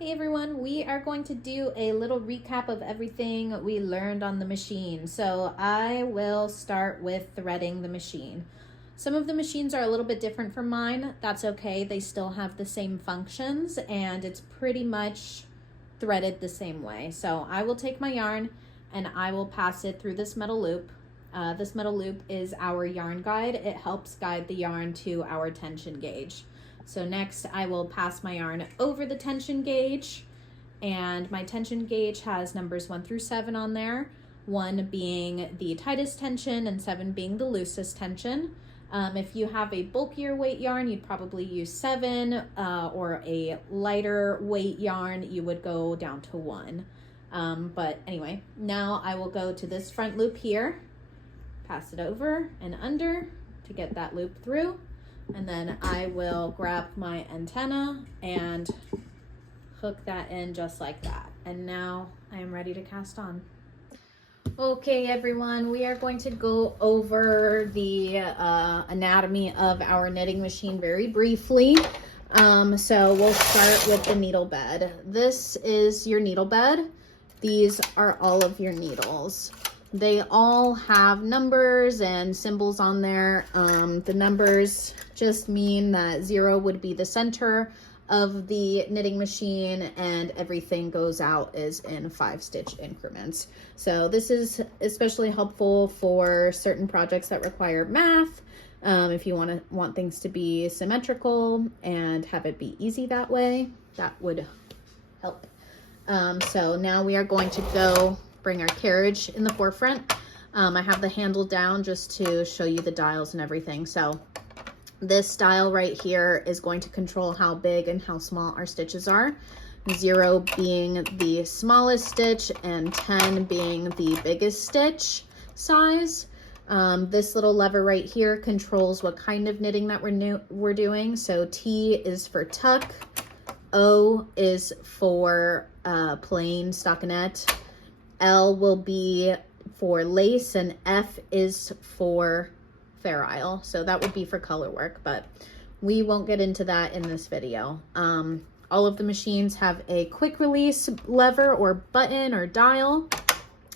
Hey everyone, we are going to do a little recap of everything we learned on the machine. So I will start with threading the machine. Some of the machines are a little bit different from mine. That's okay, they still have the same functions and it's pretty much threaded the same way. So I will take my yarn and I will pass it through this metal loop. This metal loop is our yarn guide. It helps guide the yarn to our tension gauge. So next I will pass my yarn over the tension gauge, and my tension gauge has numbers 1 through 7 on there, 1 being the tightest tension and 7 being the loosest tension. If you have a bulkier weight yarn, you'd probably use 7, or a lighter weight yarn, you would go down to 1. But anyway, now I will go to this front loop here, pass it over and under to get that loop through. And then I will grab my antenna and hook that in just like that. And now I am ready to cast on. Okay everyone, we are going to go over the anatomy of our knitting machine very briefly. So we'll start with the needle bed. This is your needle bed. These are all of your needles. They all have numbers and symbols on there. The numbers just mean that 0 would be the center of the knitting machine and everything goes out is in 5-stitch increments. So this is especially helpful for certain projects that require math. If you want things to be symmetrical and have it be easy that way, that would help. So now we are going to go bring our carriage in the forefront. I have the handle down just to show you the dials and everything. So this dial right here is going to control how big and how small our stitches are. 0 being the smallest stitch and 10 being the biggest stitch size. This little lever right here controls what kind of knitting that we're doing. So T is for tuck, O is for plain stockinette, L will be for lace, and F is for Fair Isle. So that would be for color work, but we won't get into that in this video. All of the machines have a quick release lever or button or dial.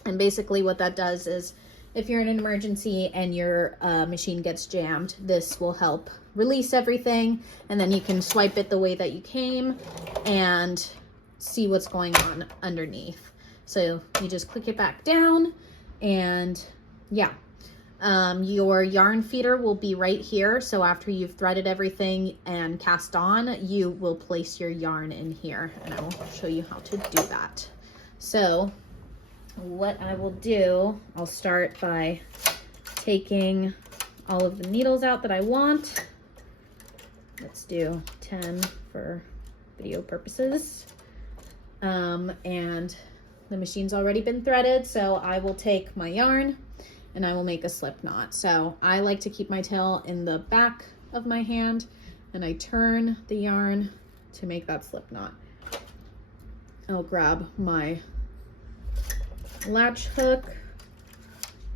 And basically what that does is if you're in an emergency and your machine gets jammed, this will help release everything. And then you can swipe it the way that you came and see what's going on underneath. So you just click it back down and yeah. Your yarn feeder will be right here. So after you've threaded everything and cast on, you will place your yarn in here and I will show you how to do that. So what I will do, I'll start by taking all of the needles out that I want. Let's do 10 for video purposes. And the machine's already been threaded, so I will take my yarn and I will make a slip knot. So I like to keep my tail in the back of my hand and I turn the yarn to make that slip knot. I'll grab my latch hook.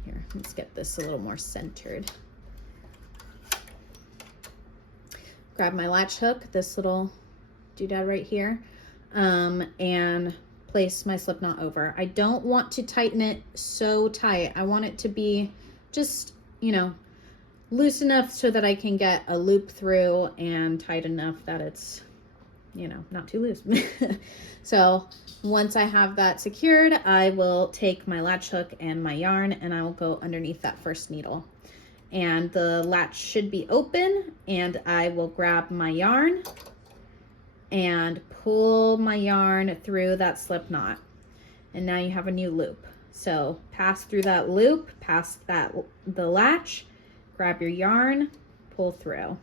Here, let's get this a little more centered. Grab my latch hook, this little doodad right here, and place my slip knot over. I don't want to tighten it so tight. I want it to be just, you know, loose enough so that I can get a loop through and tight enough that it's, you know, not too loose. So once I have that secured, I will take my latch hook and my yarn and I will go underneath that first needle. And the latch should be open and I will grab my yarn and pull my yarn through that slip knot. And now you have a new loop. So pass through that loop, past the latch, grab your yarn, pull through.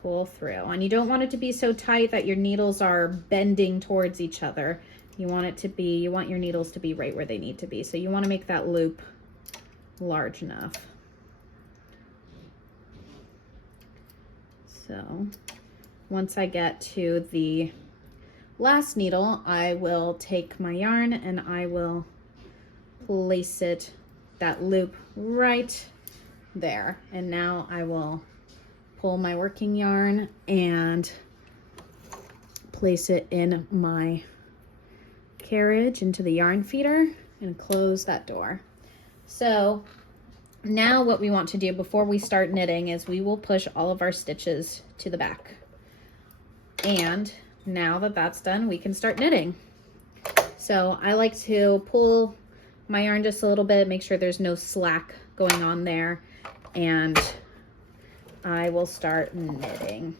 Pull through. And you don't want it to be so tight that your needles are bending towards each other. You want your needles to be right where they need to be. So you want to make that loop large enough. So once I get to the last needle, I will take my yarn and I will place that loop right there. And now I will pull my working yarn and place it in my carriage into the yarn feeder and close that door. So now what we want to do before we start knitting is we will push all of our stitches to the back. And now that that's done, we can start knitting. So I like to pull my yarn just a little bit, make sure there's no slack going on there, and I will start knitting.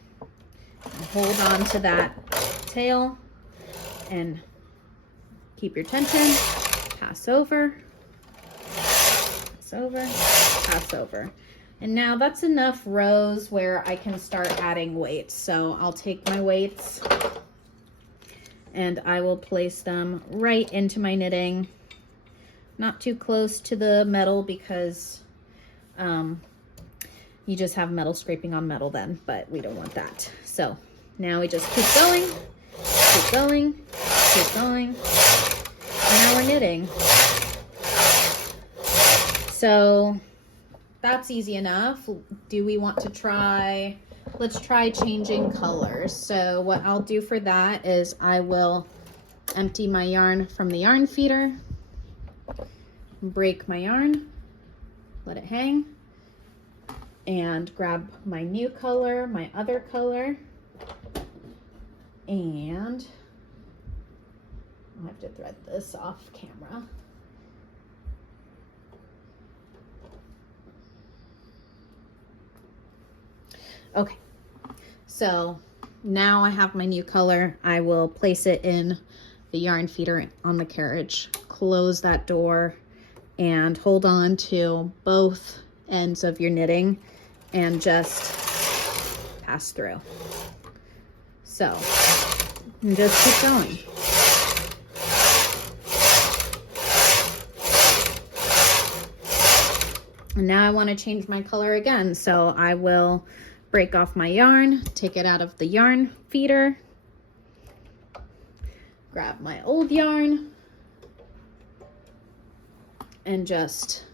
Hold on to that tail and keep your tension. Pass over, pass over, pass over. And now that's enough rows where I can start adding weights. So I'll take my weights and I will place them right into my knitting. Not too close to the metal because you just have metal scraping on metal then, but we don't want that. So now we just keep going, keep going, keep going. And now we're knitting. So that's easy enough. Do we want to try, let's try changing colors. So what I'll do for that is I will empty my yarn from the yarn feeder, break my yarn, let it hang, and grab my new color, my other color, and I have to thread this off camera. Okay, so now I have my new color. I will place it in the yarn feeder on the carriage, close that door, and hold on to both ends of your knitting and just pass through. So, and just keep going. And now I want to change my color again, so I will break off my yarn, take it out of the yarn feeder, grab my old yarn, and just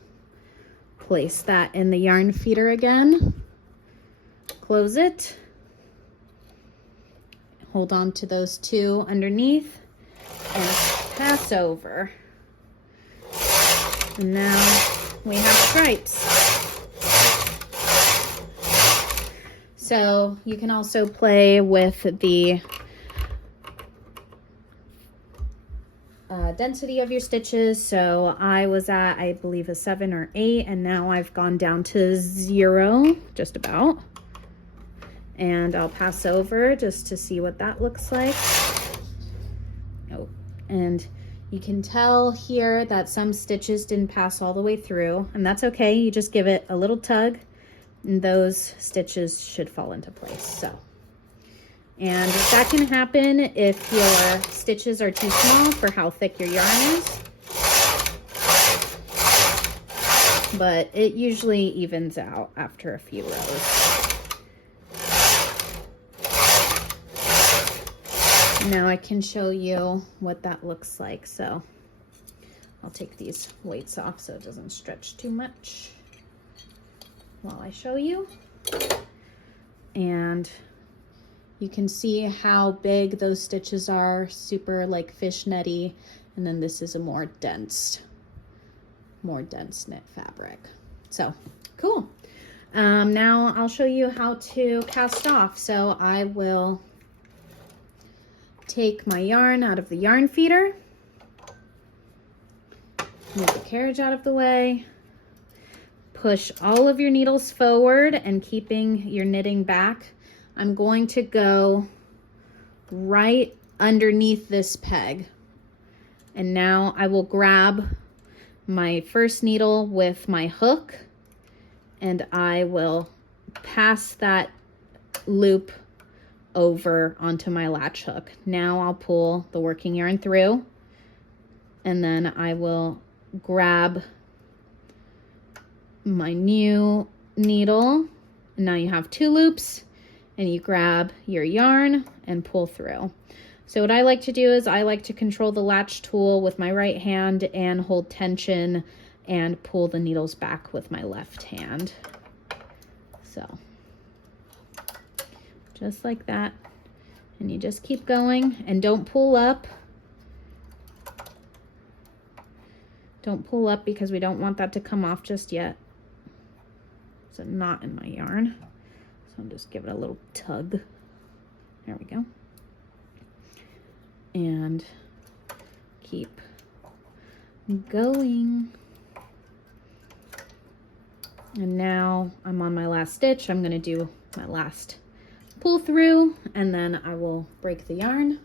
place that in the yarn feeder again, close it, hold on to those two underneath, and pass over. And now we have stripes. So you can also play with the density of your stitches. So I was at, I believe, a 7 or 8, and now I've gone down to 0, just about. And I'll pass over just to see what that looks like. Oh, and you can tell here that some stitches didn't pass all the way through, and that's okay. You just give it a little tug, and those stitches should fall into place. So, and that can happen if your stitches are too small for how thick your yarn is, but it usually evens out after a few rows. Now I can show you what that looks like. So I'll take these weights off so it doesn't stretch too much while I show you. And you can see how big those stitches are, super like fishnetty. And then this is a more dense knit fabric. So cool. Now I'll show you how to cast off. So I will take my yarn out of the yarn feeder, move the carriage out of the way, push all of your needles forward and keeping your knitting back. I'm going to go right underneath this peg. And now I will grab my first needle with my hook and I will pass that loop over onto my latch hook. Now I'll pull the working yarn through and then I will grab my new needle. Now you have 2 loops and you grab your yarn and pull through. So what I like to do is I like to control the latch tool with my right hand and hold tension and pull the needles back with my left hand. So just like that. And you just keep going and don't pull up. Don't pull up because we don't want that to come off just yet. There's a knot in my yarn. So I'll just give it a little tug. There we go. And keep going. And now I'm on my last stitch. I'm gonna do my last pull through and then I will break the yarn,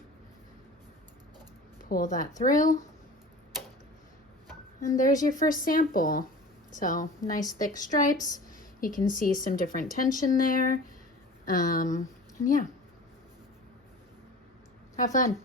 pull that through, and there's your first sample. So nice thick stripes. You can see some different tension there. And yeah, have fun.